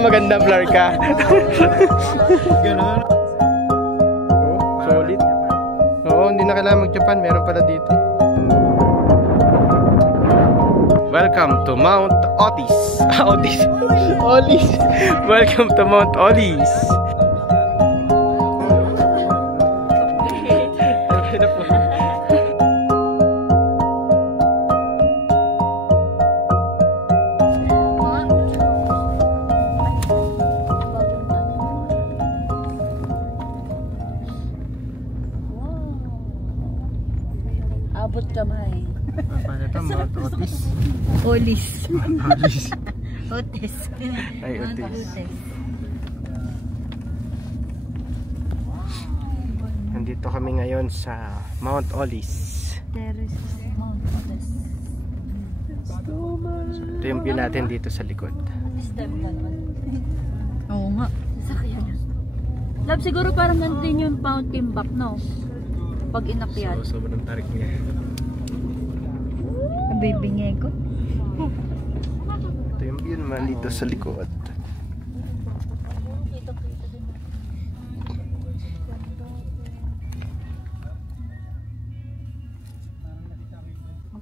Maganda blur ka. Ganon. Oh, solid. Oo, hindi na kailangan mag-Japan. Meron pala dito. Welcome to Mount Otis. Otis. Olis. Welcome to Mount Otis. Abot kamay. Paano ito? Mount Otis? Olis. Olis. Otis. Ay, Otis. Nandito kami ngayon sa Mount Olis. Terrace Mount Otis. Ito yung view natin dito sa likod. Oo nga. Sakyan. Love, siguro parang nandun yung fountain back, no? Pag inakyat. So, sobrang tarik niya. Bibingay ko. Ito yung view naman dito sa likod.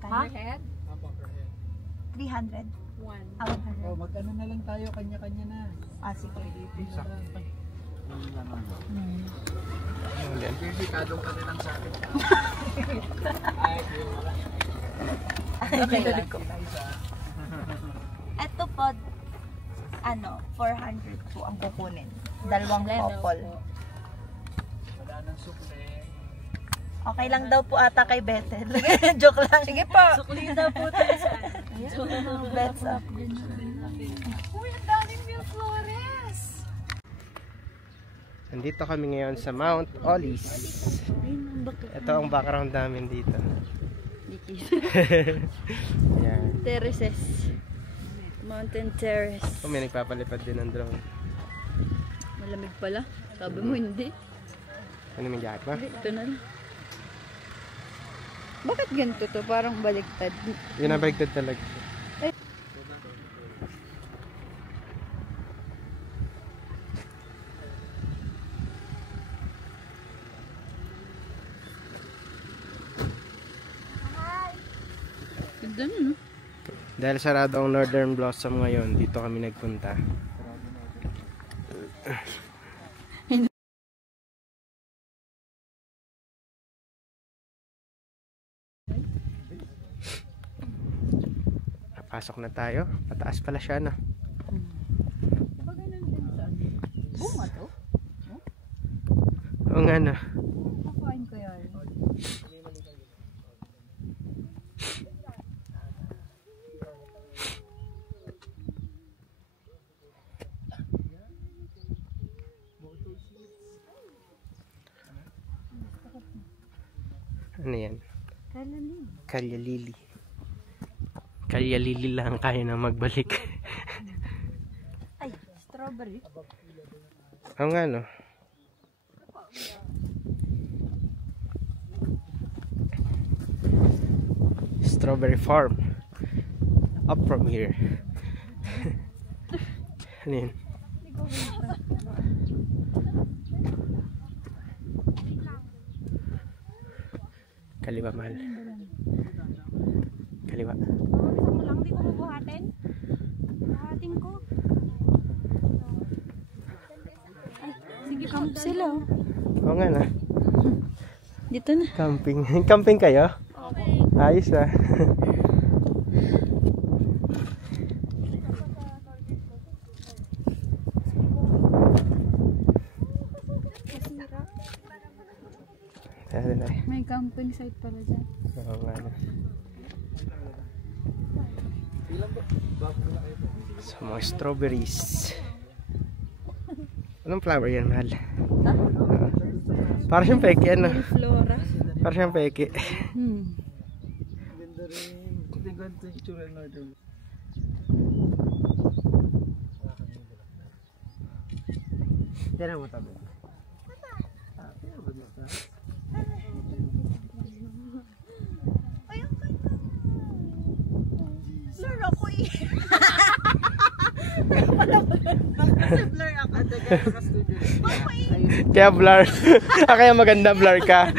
Ha? 300. Oh, mag-ano na lang tayo, kanya-kanya na. Ah, sige. Sertifikadong kami lang sa akin. Ito po, 400 po ang kukunin. Dalawang couple. Wala nang sukle. Okay lang daw po ata kay Bethel. Joke lang. Sige po. Sukli daw po tayo saan. Bets up. Uy, ang daming Mil Flores! Nandito kami ngayon sa Mount Olis. Ito ang background namin dito. Ayan. Terraces. Mountain Terrace. Oh, may nagpapalipad din ng drone. Malamig pala. Sabi mo hindi. Ano may jacket mo? Ito na lang. Bakit ganito to? Parang baliktad. Yun na baliktad talaga. Ganda na, no? Dahil sarado ang Northern Blossom ngayon, dito kami nagpunta. Pasok na tayo. Pataas pala siya, no? Bunga to? Oo nga, no? Kakain ko yan. Ano yan? Kalalili. Kalyalili. Kalyalili lang kaya na magbalik. Ay, strawberry. Oo nga, no? Strawberry farm. Up from here. Ano yun? Kaliwa, mahal. Kaliwa. Ako lang, di ko mabuhatin. Buhatin ko. Ay, sige, camp sila. Oo nga, na. Dito na. Camping. Camping kayo? Okay. Ayos, ah. May camping site pala dyan. Oo nga, na. So, mga strawberries. Anong flower yan, mahal? Ha? Para siyang peke, ano? Flora. Para siyang peke. Ganda rin. Hindi ganito yung tsura ng Northern. Tira mo tabi. Tira mo tabi. Lord ako eh. Blur ako. Naka-studio. Kaya blur. Kaya maganda blur ka.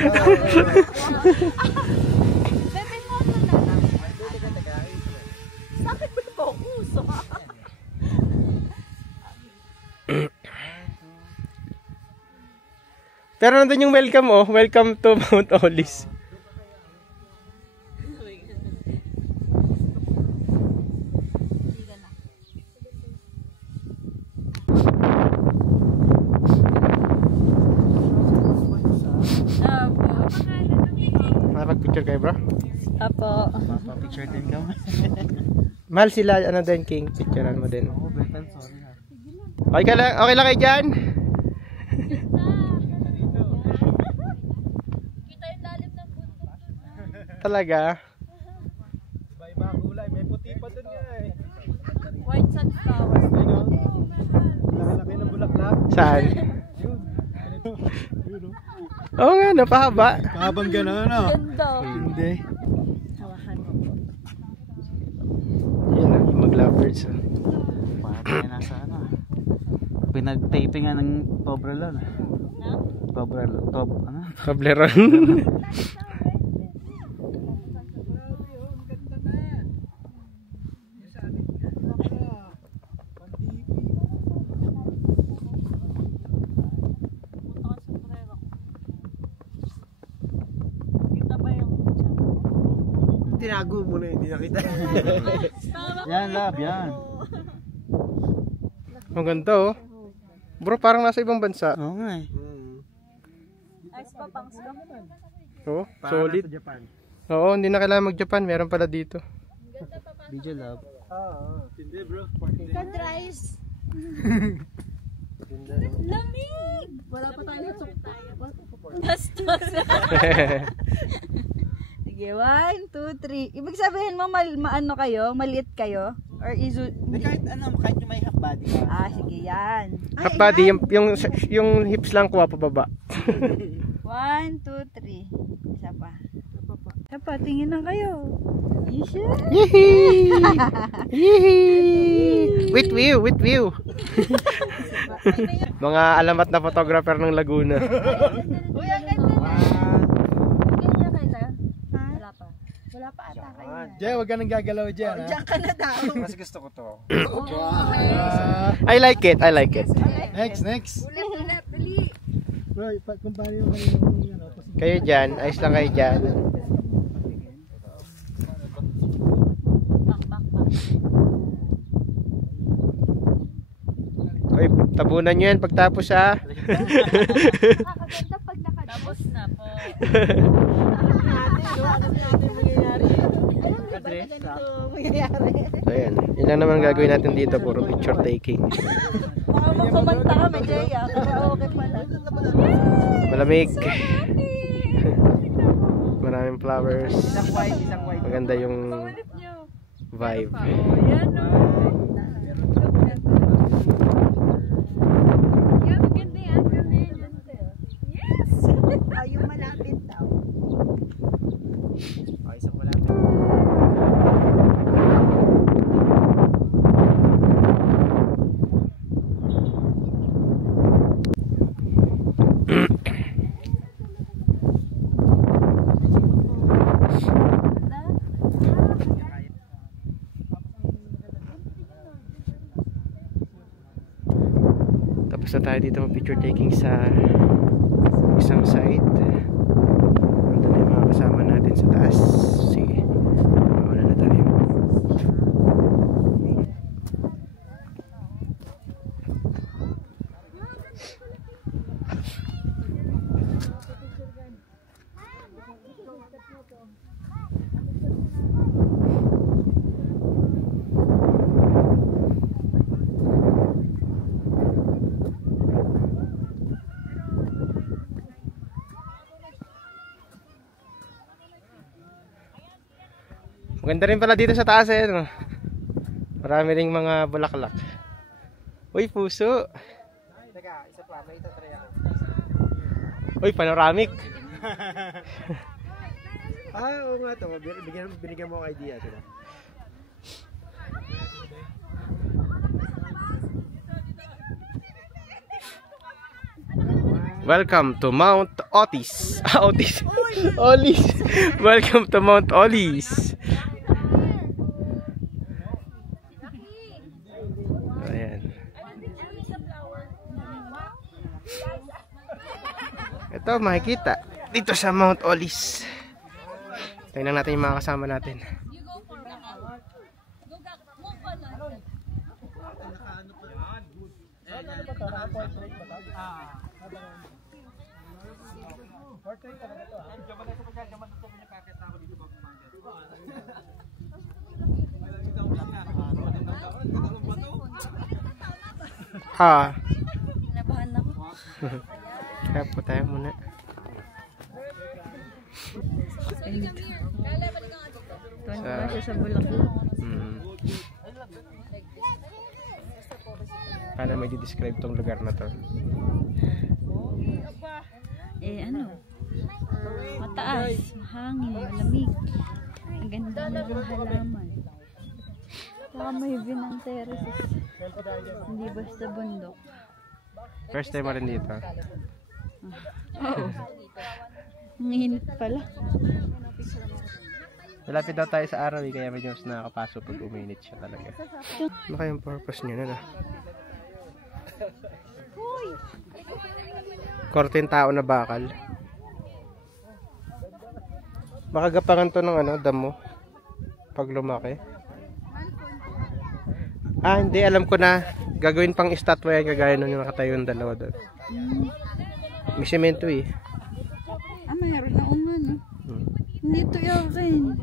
Bebe mo na lang. Sakit mo po puso. Pero nandun yung welcome oh. Welcome to Mount Olis. Makapag-picture kayo bro? Apo. Picture din ka. Mahal sila, ano din King, picturean mo din. Oo, Betan, sorry ha. Okay lang kayo dyan? Kita yung lalim ng bundok. Talaga? Iba-iba kulay, may puti pa dun nga eh. White sunflower. Laki-laki ng bulaklak. Saan? Oo nga, napahaba. Habang gano'n, no? Ganda. Hindi. Hawakan mo po. Yan ang yung mag-lovebirds. Oh. Pati na nasa ano. Pinag-taping nga ng Toblerone. Na? Ano? Toblerone. Tinago mo na, hindi nakita. Yan, love, yan. Ang ganda oh. Bro, parang nasa ibang bansa. Oo nga eh. Ice pa pang scam. Oh, solid. Sa Japan. Oo, hindi na kailangan mag-Japan. Meron pala dito. Video love. Oo. Hindi bro. Kadrice. Lamig! Wala pa tayo natsok tayo. Bastos. Sige, 1, 2, 3. Ibig sabihin mo, maano kayo? Maliit kayo? Or Kahit ano, kahit yung may half body ka. Ah, sige, yan. Half body, yung hips lang kuha pababa. 1, 2, 3. Isa pa. Isa pa, tingin na kayo. Isha. Yehey! Yehey! With view. Mga alamat na photographer ng Laguna. Uy, ang ganda na. Tingin niya kayo? Wala pa. Wala pa ata kayo. Jay, huwag ka nang gagalaw dyan. Diyan ka na daw. Mas gusto ko to. I like it. Next. Ulit, dali. Bro, kung paano yung kanina. Kayo dyan, ayos lang kayo dyan. Back. Uy, tabunan nyo yan pagtapos ha. Nakakaganda pag nakatapos na po. So yan, yun lang naman gagawin natin dito, puro picture taking. Baka magkumanta kami, Jay. Okay pala. Malamig. Maraming flowers. Isang white. Maganda yung vibe. Ayan o. Yan, maganda yan. Yes! Ayaw malapit daw. Okay, isang wala. Tapos na tayo dito mag-picture taking sa isang side. Nandun na yung mga kasama natin sa taas. Sige, mauna na tayo. Maganda rin pala dito sa taas eh, no? Marami ring mga bulaklak. Uy, puso. Teka, isa pa, may itatry ako. Uy, panoramic. Oo nga to, binigyan mo ako idea. Tira. Welcome to Mount Otis. Otis. Olis. Welcome to Mount Olis. Ayan. Ito makikita dito sa Mount Olis. Tingnan natin yung mga kasama natin. Ha. Nabahan ako. Kaya po tayo muna. Tuwan pa siya sa Bulacan. Paano may describe tong lugar na to? Eh ano? Mataas, mahangin, malamig. Ang ganda ng halaman. Saka may view ng terraces. Hindi basta bundok. First time mo rin dito. Oo. Ang init pala. Malapit daw tayo sa araw kaya medyo mas nakakapasok pag uminit siya talaga. Ano kayang purpose nyo na? Korte yung tao na bakal. Makagapangan to ng ano, damo. Pag lumaki. Ah, hindi. Alam ko na. Gagawin pang estatwa yan. Kagaya nun yung nakatayo yung dalawa doon. May semento eh. Ah, mayroon na uman. Hindi ito yakin.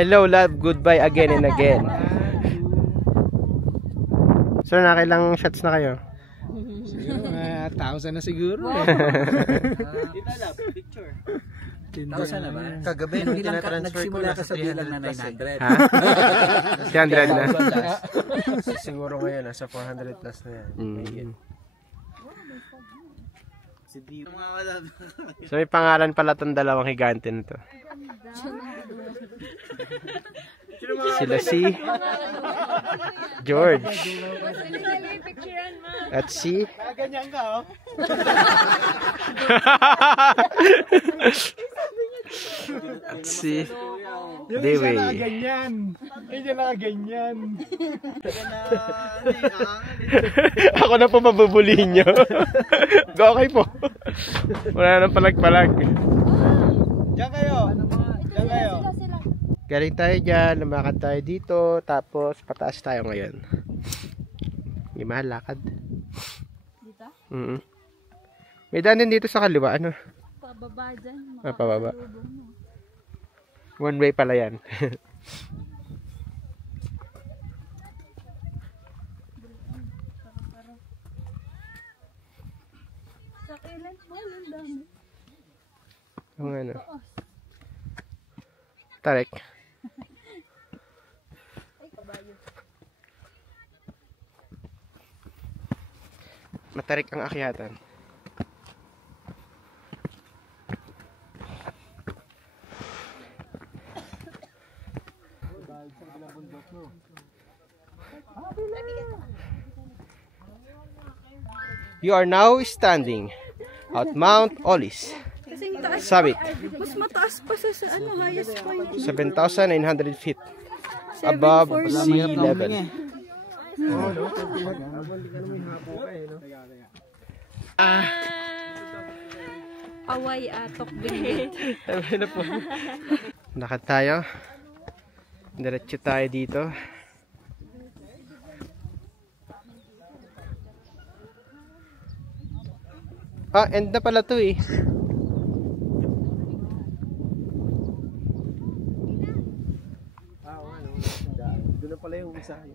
Hello love, goodbye again and again. So nakailang shots na kayo? Siguro 1,000 na siguro. Dito love, picture. 1,000 na ba? Kagabi nung nagsimula ka sa bilang na 900. Ha? 300 na. Siguro ngayon nasa 400 plus na yan. So may pangalan pala tong dalawang higante nito. Sila si George at si Ganyan ka oh. at si Dewi. Hindi na ganyan. Ako na po mabubulihin nyo. Okay po. Wala nang palag-palag. Diyan kayo. Diyan kayo. Galing tayo dyan, lumakad tayo dito, tapos pataas tayo ngayon. Hindi mahal lakad. Dito? May daan din dito sa kaliwa, ano? Pababa dyan. Pababa. One way pala yan. Sa kailan mo, ang dami. Ang ano? Tarik. Matarik ang akyatan. You are now standing at Mount Olis summit. Mas mataas pa sa ano, highest point. 7,900 feet above sea level. Away atok binigit. Lakad tayo. Diretso tayo dito. Ah, end na pala to eh. Doon na pala yung isang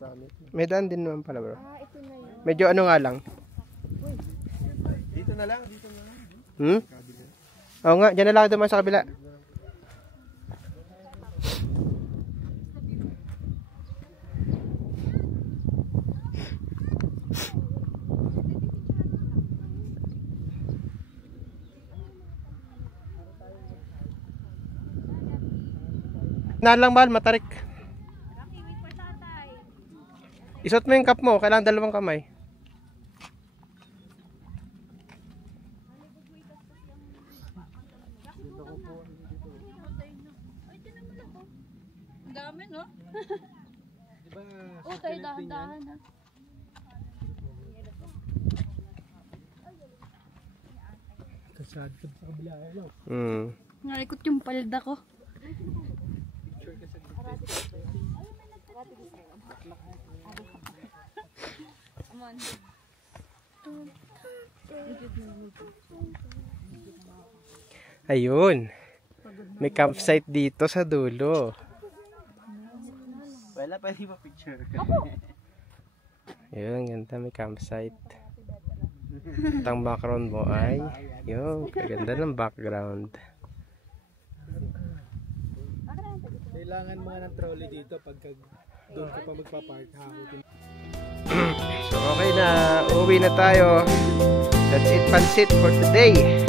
summit. May daan din naman pala bro. Medyo ano nga lang. Dito na lang, dito na lang. Oo nga, dyan na lang duman sa kabila. Na lang mahal, matarik. Isuot mo yung cup mo. Kailangan dalawang kamay. Ang dami, no? Oo, tayo dahan-dahan, ha? Nalikot yung palda ko. Ayun. May campsite dito sa dulo. Wala, pwede ba picture? Ayun, ganda, may campsite. At ang background mo ay yung kaganda ng background. Kailangan mga ng trolley dito pagka doon ka pa magpapark. So okay na, uuwi na tayo. That's it, pansit for today.